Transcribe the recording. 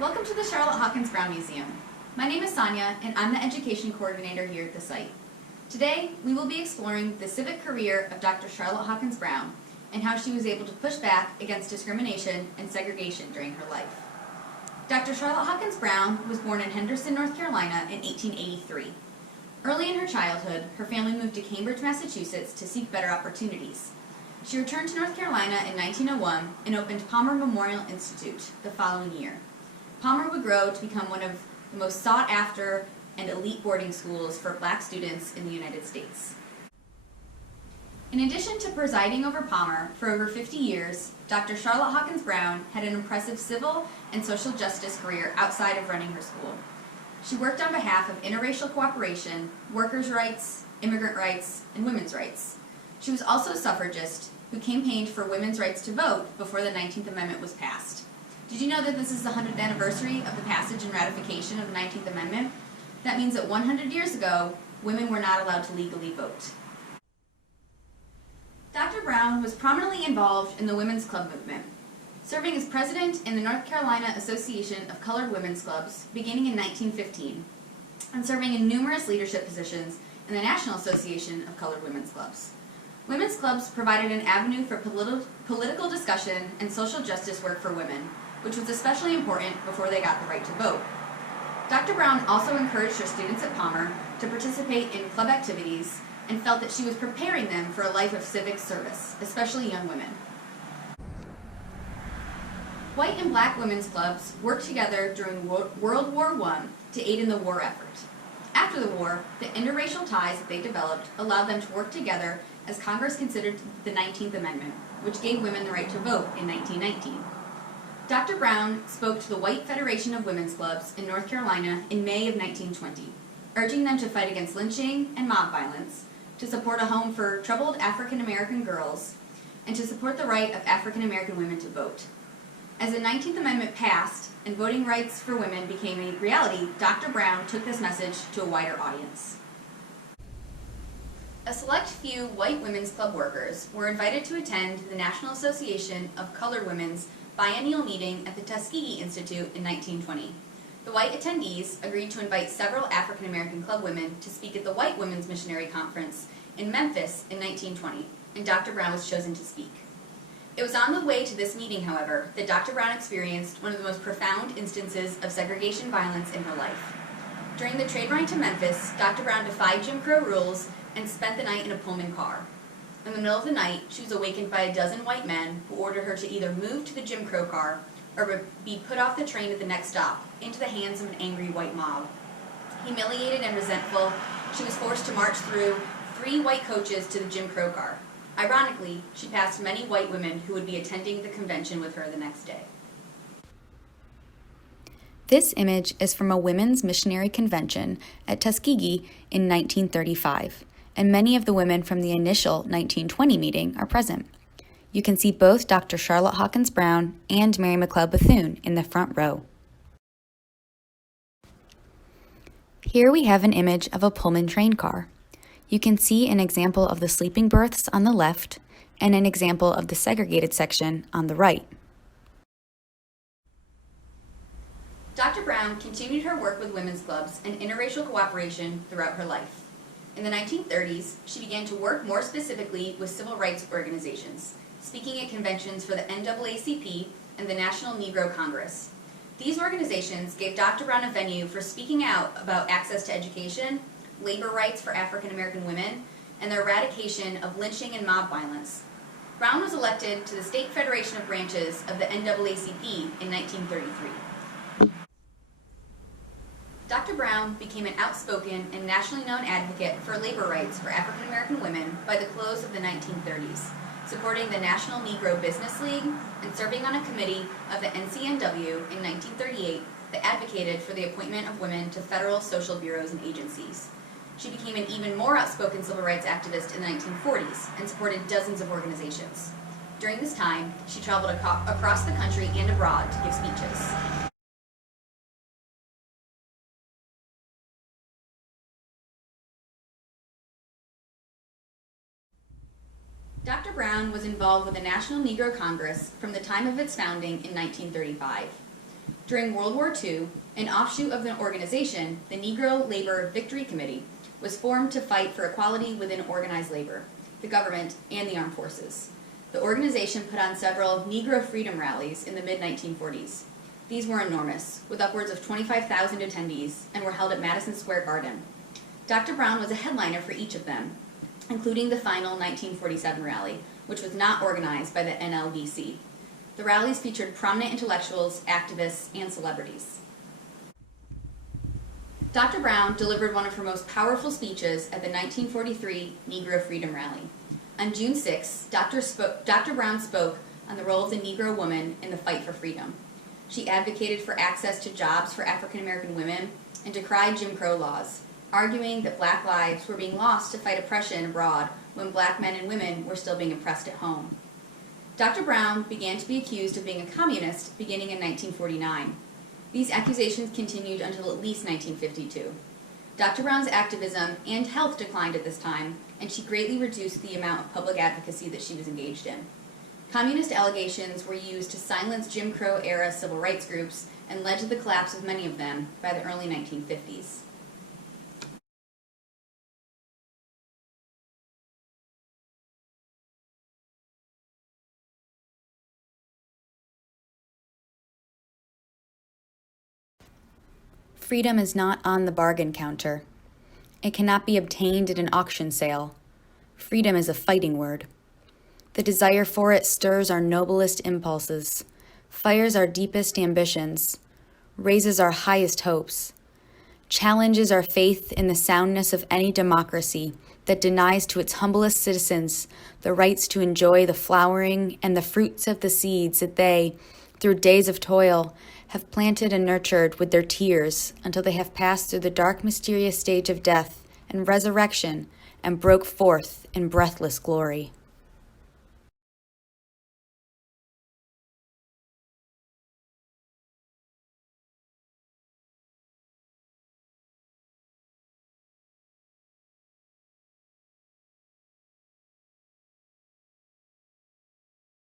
Welcome to the Charlotte Hawkins Brown Museum. My name is Sonya, and I'm the Education Coordinator here at the site. Today, we will be exploring the civic career of Dr. Charlotte Hawkins Brown and how she was able to push back against discrimination and segregation during her life. Dr. Charlotte Hawkins Brown was born in Henderson, North Carolina in 1883. Early in her childhood, her family moved to Cambridge, Massachusetts to seek better opportunities. She returned to North Carolina in 1901 and opened Palmer Memorial Institute the following year. Palmer would grow to become one of the most sought-after and elite boarding schools for black students in the United States. In addition to presiding over Palmer for over 50 years, Dr. Charlotte Hawkins Brown had an impressive civil and social justice career outside of running her school. She worked on behalf of interracial cooperation, workers' rights, immigrant rights, and women's rights. She was also a suffragist who campaigned for women's rights to vote before the 19th Amendment was passed. Did you know that this is the 100th anniversary of the passage and ratification of the 19th Amendment? That means that 100 years ago, women were not allowed to legally vote. Dr. Brown was prominently involved in the women's club movement, serving as president in the North Carolina Association of Colored Women's Clubs beginning in 1915, and serving in numerous leadership positions in the National Association of Colored Women's Clubs. Women's clubs provided an avenue for political discussion and social justice work for women, which was especially important before they got the right to vote. Dr. Brown also encouraged her students at Palmer to participate in club activities and felt that she was preparing them for a life of civic service, especially young women. White and black women's clubs worked together during World War I to aid in the war effort. After the war, the interracial ties that they developed allowed them to work together as Congress considered the 19th Amendment, which gave women the right to vote in 1919. Dr. Brown spoke to the White Federation of Women's Clubs in North Carolina in May of 1920, urging them to fight against lynching and mob violence, to support a home for troubled African American girls, and to support the right of African American women to vote. As the 19th Amendment passed and voting rights for women became a reality, Dr. Brown took this message to a wider audience. A select few white women's club workers were invited to attend the National Association of Colored Women's biennial meeting at the Tuskegee Institute in 1920. The white attendees agreed to invite several African American club women to speak at the White Women's Missionary Conference in Memphis in 1920, and Dr. Brown was chosen to speak. It was on the way to this meeting, however, that Dr. Brown experienced one of the most profound instances of segregation violence in her life. During the train ride to Memphis, Dr. Brown defied Jim Crow rules and spent the night in a Pullman car. In the middle of the night, she was awakened by a dozen white men who ordered her to either move to the Jim Crow car or be put off the train at the next stop, into the hands of an angry white mob. Humiliated and resentful, she was forced to march through 3 white coaches to the Jim Crow car. Ironically, she passed many white women who would be attending the convention with her the next day. This image is from a women's missionary convention at Tuskegee in 1935, and many of the women from the initial 1920 meeting are present. You can see both Dr. Charlotte Hawkins Brown and Mary McLeod Bethune in the front row. Here we have an image of a Pullman train car. You can see an example of the sleeping berths on the left and an example of the segregated section on the right. Dr. Brown continued her work with women's clubs and interracial cooperation throughout her life. In the 1930s, she began to work more specifically with civil rights organizations, speaking at conventions for the NAACP and the National Negro Congress. These organizations gave Dr. Brown a venue for speaking out about access to education, labor rights for African American women, and the eradication of lynching and mob violence. Brown was elected to the State Federation of Branches of the NAACP in 1933. Dr. Brown became an outspoken and nationally known advocate for labor rights for African American women by the close of the 1930s, supporting the National Negro Business League and serving on a committee of the NCNW in 1938 that advocated for the appointment of women to federal social bureaus and agencies. She became an even more outspoken civil rights activist in the 1940s and supported dozens of organizations. During this time, she traveled across the country and abroad to give speeches. Dr. Brown was involved with the National Negro Congress from the time of its founding in 1935. During World War II, an offshoot of the organization, the Negro Labor Victory Committee, was formed to fight for equality within organized labor, the government, and the armed forces. The organization put on several Negro freedom rallies in the mid-1940s. These were enormous, with upwards of 25,000 attendees, and were held at Madison Square Garden. Dr. Brown was a headliner for each of them, including the final 1947 rally, which was not organized by the NLVC. The rallies featured prominent intellectuals, activists, and celebrities. Dr. Brown delivered one of her most powerful speeches at the 1943 Negro Freedom Rally. On June 6, Dr. Brown spoke on the role of the Negro woman in the fight for freedom. She advocated for access to jobs for African American women and decried Jim Crow laws, arguing that black lives were being lost to fight oppression abroad when black men and women were still being oppressed at home. Dr. Brown began to be accused of being a communist beginning in 1949. These accusations continued until at least 1952. Dr. Brown's activism and health declined at this time, and she greatly reduced the amount of public advocacy that she was engaged in. Communist allegations were used to silence Jim Crow-era civil rights groups and led to the collapse of many of them by the early 1950s. Freedom is not on the bargain counter. It cannot be obtained at an auction sale. Freedom is a fighting word. The desire for it stirs our noblest impulses, fires our deepest ambitions, raises our highest hopes, challenges our faith in the soundness of any democracy that denies to its humblest citizens the rights to enjoy the flowering and the fruits of the seeds that they, through days of toil, have planted and nurtured with their tears until they have passed through the dark, mysterious stage of death and resurrection and broke forth in breathless glory.